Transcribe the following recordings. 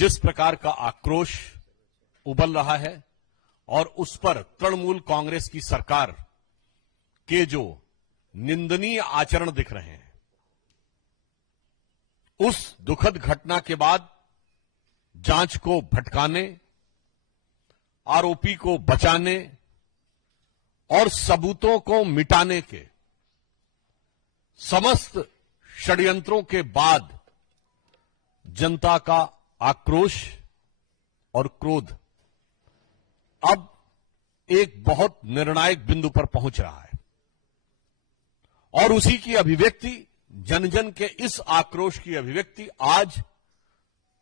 जिस प्रकार का आक्रोश उबल रहा है और उस पर तृणमूल कांग्रेस की सरकार के जो निंदनीय आचरण दिख रहे हैं, उस दुखद घटना के बाद जांच को भटकाने, आरोपी को बचाने और सबूतों को मिटाने के समस्त षड्यंत्रों के बाद जनता का आक्रोश और क्रोध अब एक बहुत निर्णायक बिंदु पर पहुंच रहा है और उसी की अभिव्यक्ति, जन जन के इस आक्रोश की अभिव्यक्ति आज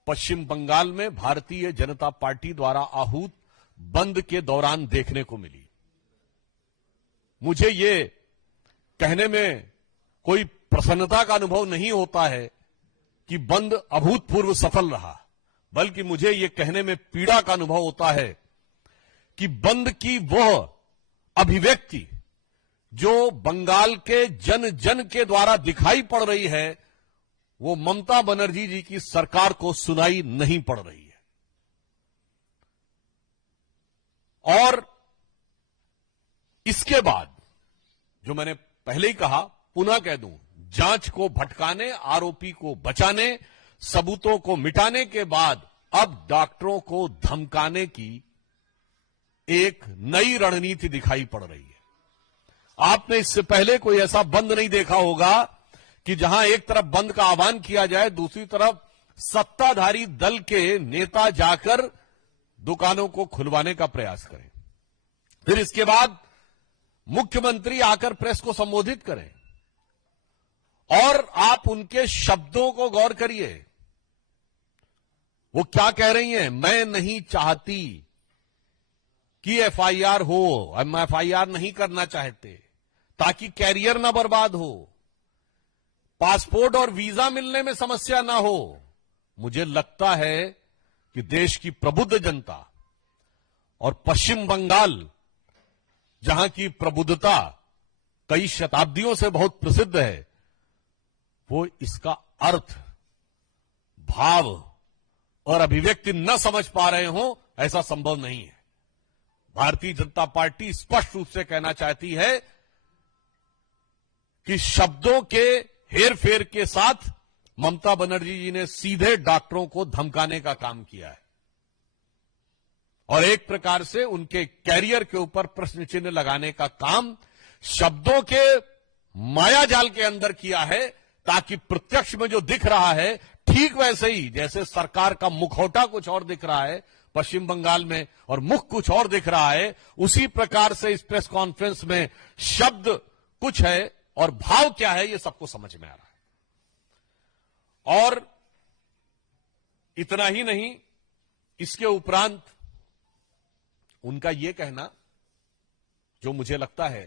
पश्चिम बंगाल में भारतीय जनता पार्टी द्वारा आहूत बंद के दौरान देखने को मिली। मुझे ये कहने में कोई प्रसन्नता का अनुभव नहीं होता है कि बंद अभूतपूर्व सफल रहा, बल्कि मुझे ये कहने में पीड़ा का अनुभव होता है कि बंद की वह अभिव्यक्ति जो बंगाल के जन जन के द्वारा दिखाई पड़ रही है, वो ममता बनर्जी जी की सरकार को सुनाई नहीं पड़ रही है। और इसके बाद जो मैंने पहले ही कहा, पुनः कह दूं, जांच को भटकाने, आरोपी को बचाने, सबूतों को मिटाने के बाद अब डॉक्टरों को धमकाने की एक नई रणनीति दिखाई पड़ रही है। आपने इससे पहले कोई ऐसा बंद नहीं देखा होगा कि जहां एक तरफ बंद का आह्वान किया जाए, दूसरी तरफ सत्ताधारी दल के नेता जाकर दुकानों को खुलवाने का प्रयास करें, फिर इसके बाद मुख्यमंत्री आकर प्रेस को संबोधित करें और आप उनके शब्दों को गौर करिए। वो क्या कह रही हैं? मैं नहीं चाहती कि एफआईआर हो, हम एफआईआर नहीं करना चाहते ताकि कैरियर ना बर्बाद हो, पासपोर्ट और वीजा मिलने में समस्या ना हो। मुझे लगता है कि देश की प्रबुद्ध जनता और पश्चिम बंगाल, जहां की प्रबुद्धता कई शताब्दियों से बहुत प्रसिद्ध है, वो इसका अर्थ, भाव और अभिव्यक्ति न समझ पा रहे हो, ऐसा संभव नहीं है। भारतीय जनता पार्टी स्पष्ट रूप से कहना चाहती है कि शब्दों के हेरफेर के साथ ममता बनर्जी जी ने सीधे डॉक्टरों को धमकाने का काम किया है और एक प्रकार से उनके कैरियर के ऊपर प्रश्न चिन्ह लगाने का काम शब्दों के मायाजाल के अंदर किया है, ताकि प्रत्यक्ष में जो दिख रहा है, ठीक वैसे ही जैसे सरकार का मुखौटा कुछ और दिख रहा है पश्चिम बंगाल में और मुख कुछ और दिख रहा है, उसी प्रकार से इस प्रेस कॉन्फ्रेंस में शब्द कुछ है और भाव क्या है, ये सबको समझ में आ रहा है। और इतना ही नहीं, इसके उपरांत उनका यह कहना, जो मुझे लगता है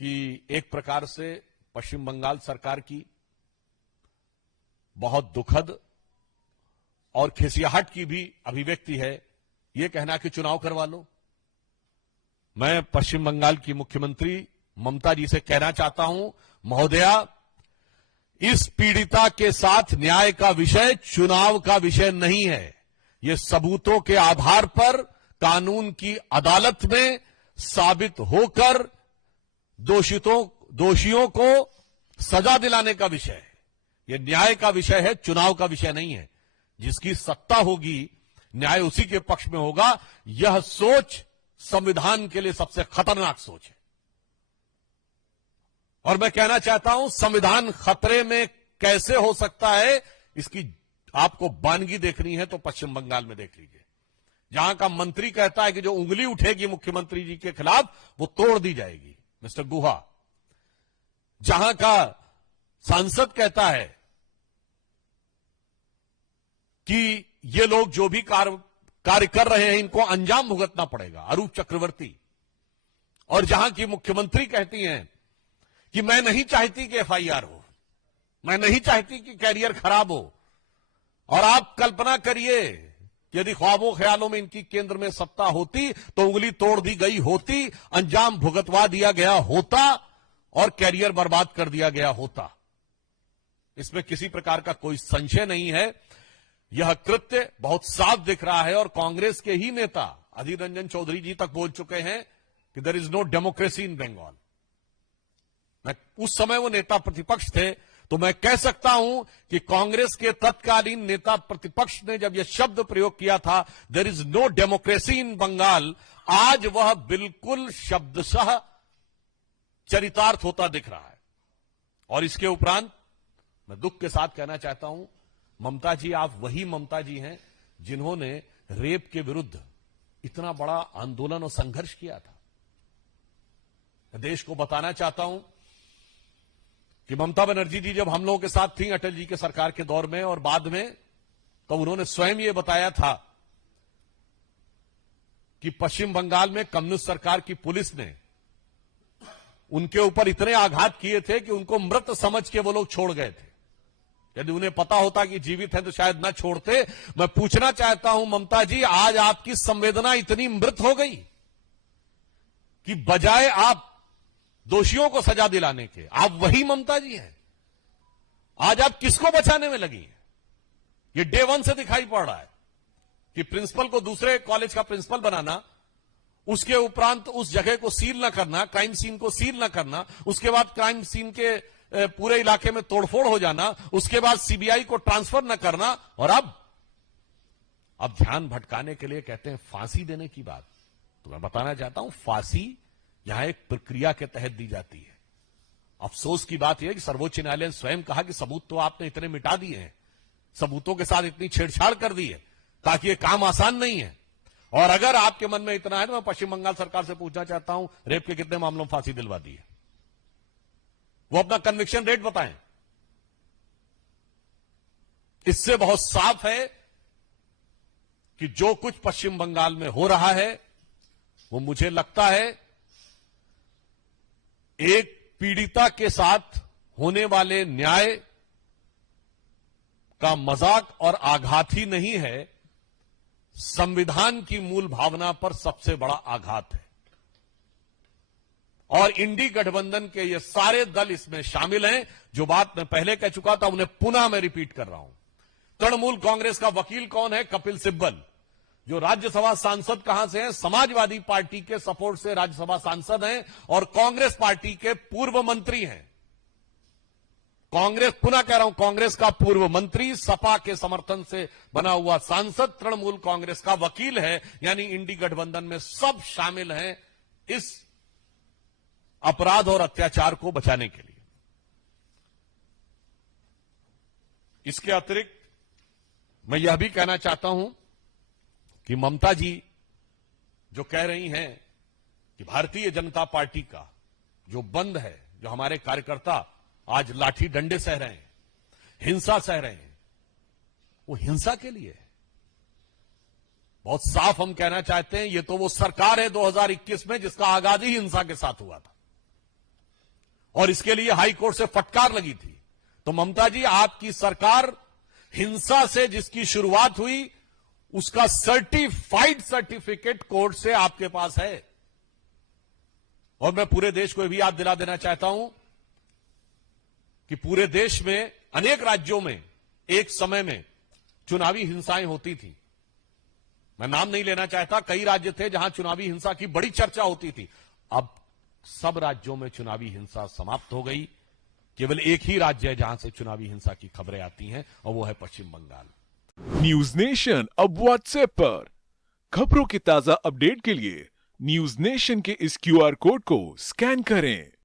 कि एक प्रकार से पश्चिम बंगाल सरकार की बहुत दुखद और खिसियाहट की भी अभिव्यक्ति है, यह कहना कि चुनाव करवा लो। मैं पश्चिम बंगाल की मुख्यमंत्री ममता जी से कहना चाहता हूं, महोदया, इस पीड़िता के साथ न्याय का विषय चुनाव का विषय नहीं है। यह सबूतों के आधार पर कानून की अदालत में साबित होकर दोषियों को सजा दिलाने का विषय है। यह न्याय का विषय है, चुनाव का विषय नहीं है। जिसकी सत्ता होगी, न्याय उसी के पक्ष में होगा। यह सोच संविधान के लिए सबसे खतरनाक सोच है और मैं कहना चाहता हूं, संविधान खतरे में कैसे हो सकता है, इसकी आपको वानगी देखनी है तो पश्चिम बंगाल में देख लीजिए। जहां का मंत्री कहता है कि जो उंगली उठेगी मुख्यमंत्री जी के खिलाफ वो तोड़ दी जाएगी, मिस्टर गुहा। जहां का सांसद कहता है कि ये लोग जो भी कार्य कर रहे हैं, इनको अंजाम भुगतना पड़ेगा, अरूप चक्रवर्ती। और जहां की मुख्यमंत्री कहती हैं कि मैं नहीं चाहती कि एफआईआर हो, मैं नहीं चाहती कि कैरियर खराब हो। और आप कल्पना करिए, यदि ख्वाबों ख्यालों में इनकी केंद्र में सत्ता होती तो उंगली तोड़ दी गई होती, अंजाम भुगतवा दिया गया होता और कैरियर बर्बाद कर दिया गया होता। इसमें किसी प्रकार का कोई संशय नहीं है। यह कृत्य बहुत साफ दिख रहा है और कांग्रेस के ही नेता अधीर रंजन चौधरी जी तक बोल चुके हैं कि there is no democracy in Bengal. मैं उस समय वो नेता प्रतिपक्ष थे, तो मैं कह सकता हूं कि कांग्रेस के तत्कालीन नेता प्रतिपक्ष ने जब यह शब्द प्रयोग किया था, there is no democracy in Bengal, आज वह बिल्कुल शब्दशः चरितार्थ होता दिख रहा है। और इसके उपरांत मैं दुख के साथ कहना चाहता हूं, ममता जी, आप वही ममता जी हैं जिन्होंने रेप के विरुद्ध इतना बड़ा आंदोलन और संघर्ष किया था। मैं देश को बताना चाहता हूं कि ममता बनर्जी जी जब हम लोगों के साथ थी अटल जी के सरकार के दौर में और बाद में, तो उन्होंने स्वयं ये बताया था कि पश्चिम बंगाल में कम्युनिस्ट सरकार की पुलिस ने उनके ऊपर इतने आघात किए थे कि उनको मृत समझ के वो लोग छोड़ गए थे। यदि उन्हें पता होता कि जीवित है तो शायद न छोड़ते। मैं पूछना चाहता हूं ममता जी, आज आपकी संवेदना इतनी मृत हो गई कि बजाय आप दोषियों को सजा दिलाने के, आप वही ममता जी हैं। आज आप किसको बचाने में लगी हैं? ये डे वन से दिखाई पड़ रहा है कि प्रिंसिपल को दूसरे कॉलेज का प्रिंसिपल बनाना, उसके उपरांत उस जगह को सील न करना, क्राइम सीन को सील न करना, उसके बाद क्राइम सीन के पूरे इलाके में तोड़फोड़ हो जाना, उसके बाद सीबीआई को ट्रांसफर न करना, और अब ध्यान भटकाने के लिए कहते हैं फांसी देने की बात। तो मैं बताना चाहता हूं, फांसी यहां एक प्रक्रिया के तहत दी जाती है। अफसोस की बात यह है कि सर्वोच्च न्यायालय ने स्वयं कहा कि सबूत तो आपने इतने मिटा दिए हैं, सबूतों के साथ इतनी छेड़छाड़ कर दी है ताकि यह काम आसान नहीं है। और अगर आपके मन में इतना है तो मैं पश्चिम बंगाल सरकार से पूछना चाहता हूं, रेप के कितने मामलों में फांसी दिलवा दी है? वो अपना कन्विक्शन रेट बताएं। इससे बहुत साफ है कि जो कुछ पश्चिम बंगाल में हो रहा है वो मुझे लगता है एक पीड़िता के साथ होने वाले न्याय का मजाक और आघात ही नहीं है, संविधान की मूल भावना पर सबसे बड़ा आघात है। और इंडी गठबंधन के ये सारे दल इसमें शामिल हैं। जो बात मैं पहले कह चुका था उन्हें पुनः मैं रिपीट कर रहा हूं। तृणमूल कांग्रेस का वकील कौन है? कपिल सिब्बल, जो राज्यसभा सांसद कहां से हैं? समाजवादी पार्टी के सपोर्ट से राज्यसभा सांसद हैं और कांग्रेस पार्टी के पूर्व मंत्री हैं। कांग्रेस, पुनः कह रहा हूं, कांग्रेस का पूर्व मंत्री, सपा के समर्थन से बना हुआ सांसद, तृणमूल कांग्रेस का वकील है। यानी इंडी गठबंधन में सब शामिल हैं इस अपराध और अत्याचार को बचाने के लिए। इसके अतिरिक्त मैं यह भी कहना चाहता हूं कि ममता जी जो कह रही हैं कि भारतीय जनता पार्टी का जो बंद है, जो हमारे कार्यकर्ता आज लाठी डंडे सह रहे हैं, हिंसा सह रहे हैं, वो हिंसा के लिए है। बहुत साफ हम कहना चाहते हैं, ये तो वो सरकार है 2021 में जिसका आगाज ही हिंसा के साथ हुआ था और इसके लिए हाई कोर्ट से फटकार लगी थी। तो ममता जी, आपकी सरकार हिंसा से जिसकी शुरुआत हुई उसका सर्टिफाइड सर्टिफिकेट कोर्ट से आपके पास है। और मैं पूरे देश को यह भी याद दिला देना चाहता हूं कि पूरे देश में अनेक राज्यों में एक समय में चुनावी हिंसाएं होती थी। मैं नाम नहीं लेना चाहता, कई राज्य थे जहां चुनावी हिंसा की बड़ी चर्चा होती थी। अब सब राज्यों में चुनावी हिंसा समाप्त हो गई। केवल एक ही राज्य है जहां से चुनावी हिंसा की खबरें आती हैं और वो है पश्चिम बंगाल। न्यूज नेशन अब व्हाट्सएप पर खबरों के ताजा अपडेट के लिए न्यूज नेशन के इस क्यूआर कोड को स्कैन करें।